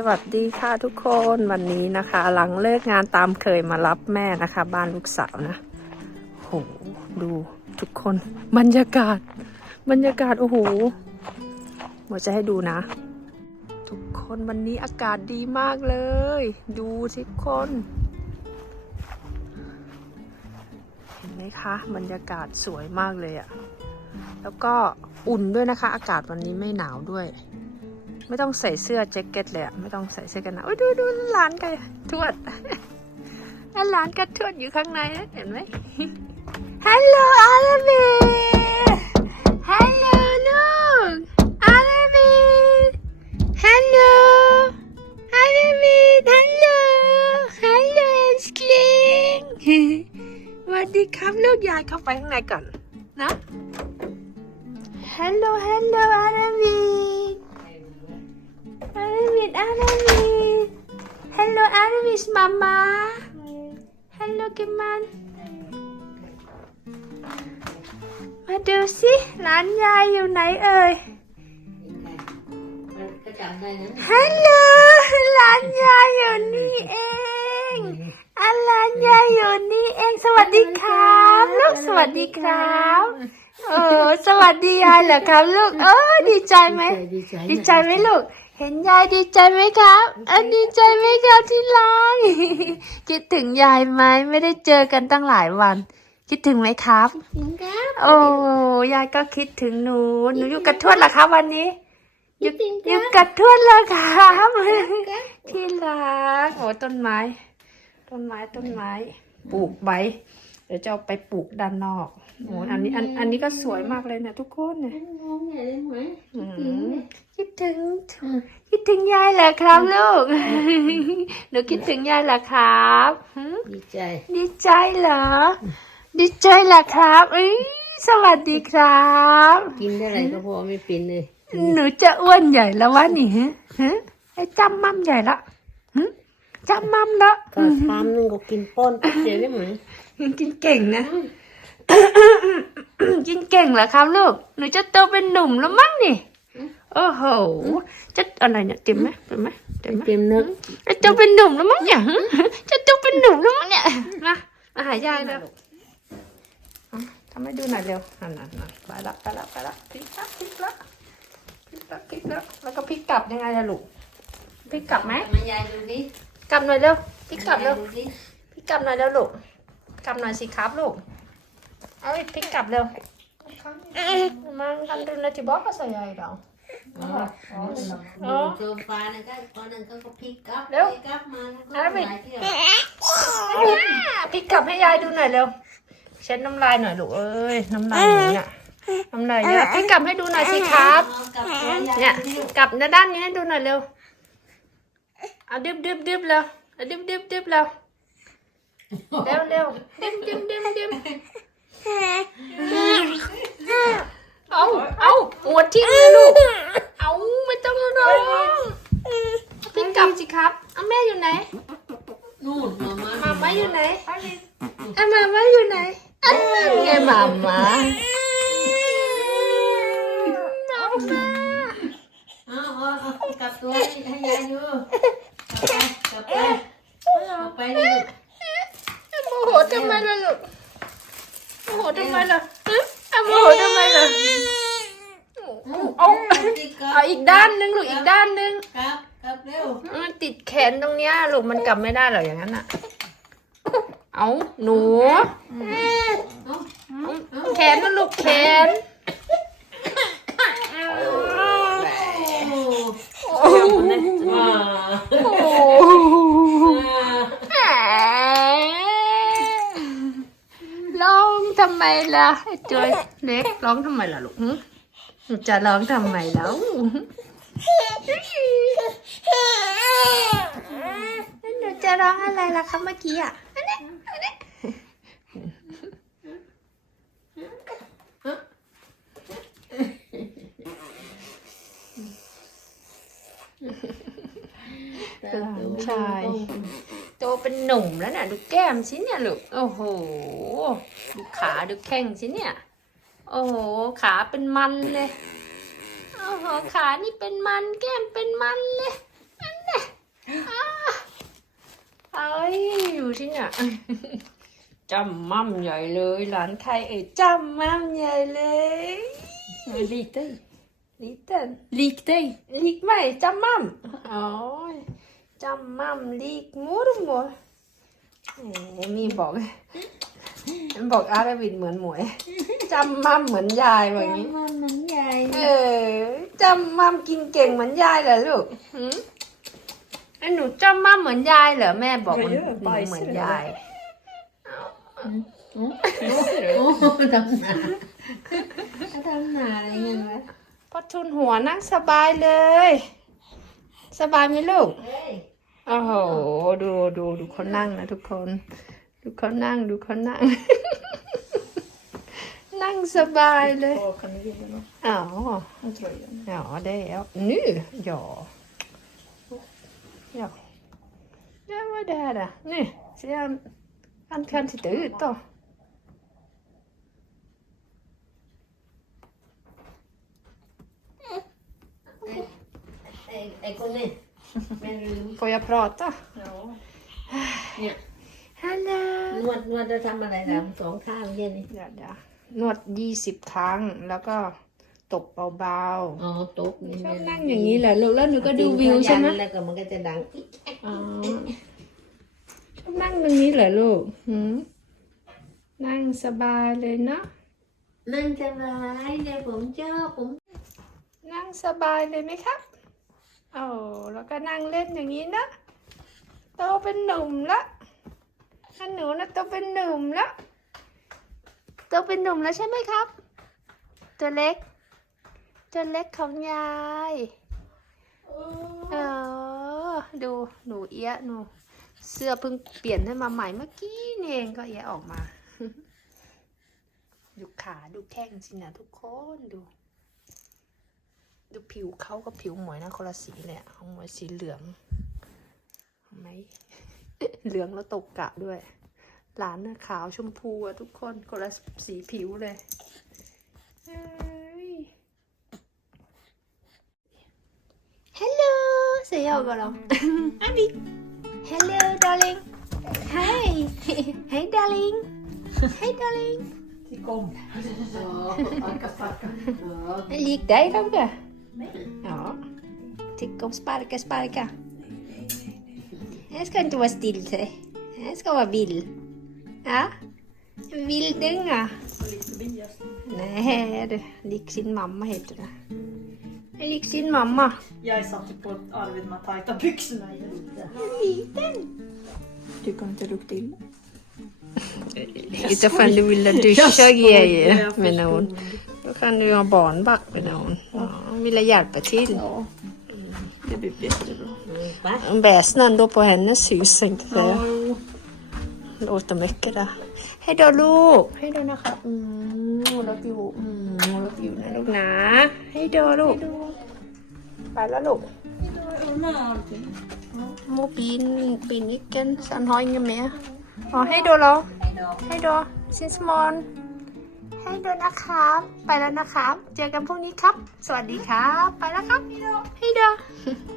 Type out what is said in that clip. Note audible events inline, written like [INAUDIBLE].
สวัสดีค่ะทุกคนวันนี้นะคะ หลังเลิกงานตามเคยมารับแม่นะคะ บ้านลูกสาวนะโหดูทุกคน บรรยากาศ บรรยากาศโอ้โหหมอจะให้ดูนะ ทุกคนวันนี้อากาศดีมากเลย ดูทุกคน เห็นไหมคะ บรรยากาศสวยมากเลยอะแล้วก็อุ่นด้วยนะคะ อากาศวันนี้ไม่หนาวด้วย ไม่ต้องใส่เสื้อแจ็คเก็ตเลยอะไม่ต้องใส่เสื้อกันหนาวโอ้ยดูดูหลานกันทวดหลานกับทวดอยู่ข้างในนะเห็นไหมฮัลโหลอาราบีฮัลโหลลูกอาราบีฮัลโหลอาราบีฮัลโหลฮัลโหลเอสคลิงสวัสดีครับลูกยายเข้าไปข้างในก่อนนะฮัลโหลฮัลโหลอาราบี Arabic, Arabic. Hello, Arabic, Mama. Hello, Kiman. มาดูสิร้านยายอยู่ไหนเอ่ยมันก็จำได้นะฮัลโหลร้านยายอยู่นี่เอง อาร้านยายอยู่นี่เองสวัสดีครับลูกสวัสดีครับเออสวัสดียายเหรอครับลูกเออดีใจไหมดีใจดีใจไหมลูก เห็นยายดีใจไหมครับเออดีใจไหมครับที่รักคิดถึงยายไหมไม่ได้เจอกันตั้งหลายวัน คิดถึงไหมครับถึงครับโอ้ยายก็คิดถึงหนูหนูอยู่กับทวดเหรอครับวันนี้อยู่อยู่กับทวดเลยครับที่รักโอ้ต้นไม้ ต้นไม้ต้นไม้ ปลูกไว้เดี๋ยวจะเอาไปปลูกด้านนอกโอ้อันนี้อันอันนี้ก็สวยมากเลยนะทุกคนเนี่ยงงใหญ่เลยไหมอืมคิดถึงคิดถึงยายเหรอครับลูกหนูคิดถึงยายเหรอครับหืมดีใจ ดีใจเหรอ ดีใจเหรอครับอุ้ยสวัสดีครับ กินได้ไรก็พอไม่เป็นเลย หนูจะอ้วนใหญ่แล้ววะนี่ฮะฮะไอ้จำมั่มใหญ่ละหึ จำมั่มละก็ชามนึงก็กินป้อนเดียวได้ไหมกินเก่งนะ กินเก่งเหรอครับลูก หนูจะโตเป็นหนุ่มแล้วมั้งนี่ โอ้โห จะอะไรเนี่ยเต็มไหมเต็มไหมเต็มไหมเต็มนึกจะโตเป็นหนุ่มแล้วมั้งเนี่ยหึจะโตเป็นหนุ่มแล้วมั้งเนี่ย มา มาหายายแล้วเอาทำให้ดูหน่อยเร็วนั่นนั่นนั่นไปละไปละไปละพลิกละพลิกละพลิกละพลิกละแล้วก็พลิกกลับยังไงล่ะลูกพลิกกลับไหมมายายดูดิ กลับหน่อยเร็วพลิกกลับเร็วดูดิพลิกกลับหน่อยเร็วลูกกลับหน่อยสิครับลูกเอาอีกพลิกกลับเร็วมันกันดูนะที่บอกก็ใส่ใหญ่ดองดูโซฟาเนี่ยก็ตอนนั้นก็พลิกกลับเร็วพลิกกลับมาแล้วก็อะไรหลายเที่ยว เอายหนูเนี่ยน้ำลายเยอะพลิบดิบดิบในด้วเอาดิบดิบดิบเร็วเร็วเร็วดิบดิบดิบดิบเอาเอาหัวทิ้งเลยลูกเอาไม่ต้องร้องพลิกลับสิครับเอาแม่อยู่ไหนนู่นมามามาม่าอยู่ไหนอะมาม่าอยู่ไหนอันนั้นไงมาม่ามาม่าเอาเอาเอากลับตัวให้ให้ยายดูก ลับไปกลับไปกลับไปนี่ลูกโมโหทำไมล่ะลูกโมโหทำไมล่ะฮะอะโมโหทำไมล่ะเอาพลิกกลับเอาอีกด้านหนึงลูกอีกด้านหนึงกลับกลับเร็วมันติดแขนตรงเนี้ยลูกมันกลับไม่ได้หรอกอย่างนั้นอะเอาหนูแขนนลูกแขน โอ้ว้า โอ้ ร้องทำไมล่ะไอ้ จอยเล็กร้องทำไมล่ะลูกจะร้องทำไมแล้วหนูจะร้องอะไรล่ะคะเมื่อกี้อะอันนี้อันนี้หลานชาย โตเป็นหนุ่มแล้วน่ะ ดูแก้มสิเนี่ยลูก โอ้โห ดูขาดูแข้งสิเนี่ย โอ้โห ขาเป็นมันเลย โอ้โห ขานี่เป็นมัน แก้มเป็นมันเลยอันน่ะเอ้ยอยู่ที่เนี่ยจำมั่มใหญ่เลยหลานไทรเอ่ยจำมั่มใหญ่เลยลีกเต้ลีกเต้ลีกได้ลีกไม่จำมั่มอ๋อจำมั่มลีกมูดมัวเอ๋มีบอก บอกอาราบินเหมือนหมวยจำมั่มเหมือนยายแบบนี้ Mamma men jag. เออจำมั่มกินเก่งเหมือนยายเหรอลูกหืมไอ้หนูจำมั่มเหมือนยายเหรอแม่บอกมันเออหนูบายเหมือนสิยาย Åh, de här. De här ingen va? พอทุนหัวนั่งสบายเลย สบายไหมลูก Hej. โอ้โห ดูดูดูเขานั่งนะทุกคน ดูเขานั่ง ดูเขานั่ง นั่งสบายเลย Vad kan du vilja [LAUGHS] då? อ๋อ En tröja? Ja, det är nu. Ja. Ja. Det var det här. då. Nu, ser han. Han kan titta ut då. Ey, ey, kom ner. [LAUGHS] Men du, Får jag prata? Ja. เนี่ย Hallå! นวดนวดจะทำอะไรนะสองข้างเย็นนี่เดี๋ยวเดี๋ยวนวดยี่สิบครั้งแล้วก็ตบเบาอ๋อโต๊ะๆนี่ชอบนั่งอย่างนี้แหละลูกแล้วหนูก็ดูวิวใช่ไหมแล้วก็มันก็จะดังอ๋อชอบนั่งตรงนี้เหรอลูกหืมนั่งสบายเลยเนาะนั่งสบายเลยผมชอบผม นั่งสบายเลยไหมครับโอ้แล้วก็นั่งเล่นอย่างนี้นะโตเป็นหนุ่มละ ถ้าหนูนะโตเป็นหนุ่มละโตเป็นหนุ่มแล้วใช่ไหมครับ ตัวเล็ก ตัวเล็กของยายเออดูหนูเอี้ยะหนูเสื้อเพิ่งเปลี่ยนให้มาใหม่เมื่อกี้นี่เองก็เอี้ยะออกมาดูขาดูแข้งสินะทุกคนดู ดูผิวเขากับผิวหมวยนะคนละสีเลยอะของหมวยสีเหลืองเห็นไหม เหลืองแล้วตกกะด้วย หลานน่ะขาวชมพูอะทุกคนคนละสีผิวเลยเฮ้ย Hello säger jag bara Abby Hello darling Hej Hej darling Hej darling Tyck om. อ๋อ Sparka, sparka. อ๋อ Det gick dig kanske? Ja. Tycker om sparka, sparka. Jag ska inte vara still, säg. Jag ska vara vild. Ja. En. Lik Tobias. Nej, det lik sin mamma heter det. Lik sin mamma. Jag satte på Arvid här tajta byxorna lite. Liten. Tycker hon inte det luktar illa? Inte förrän du vill duscha grejer med någon. Då kan du ha barnvakt med någon. Ja, vill hjälpa till. Ja. Det blir jättebra. ไป Väsnan då på hennes hus tänkte jag säga. jo. Låter mycket där. Hej då Lu! Hej då Naka. Mm, love you. Mm, love you นะลูกนะ Hej då ลูกไปแล้วลูก Må bin, bin ikke. Så han har ingen mere. Og hej då då. Hej då. Ses ให้ดูนะครับ ไปแล้วนะครับ เจอกันพรุ่งนี้ครับ สวัสดีครับ ไปแล้วครับ Hej då.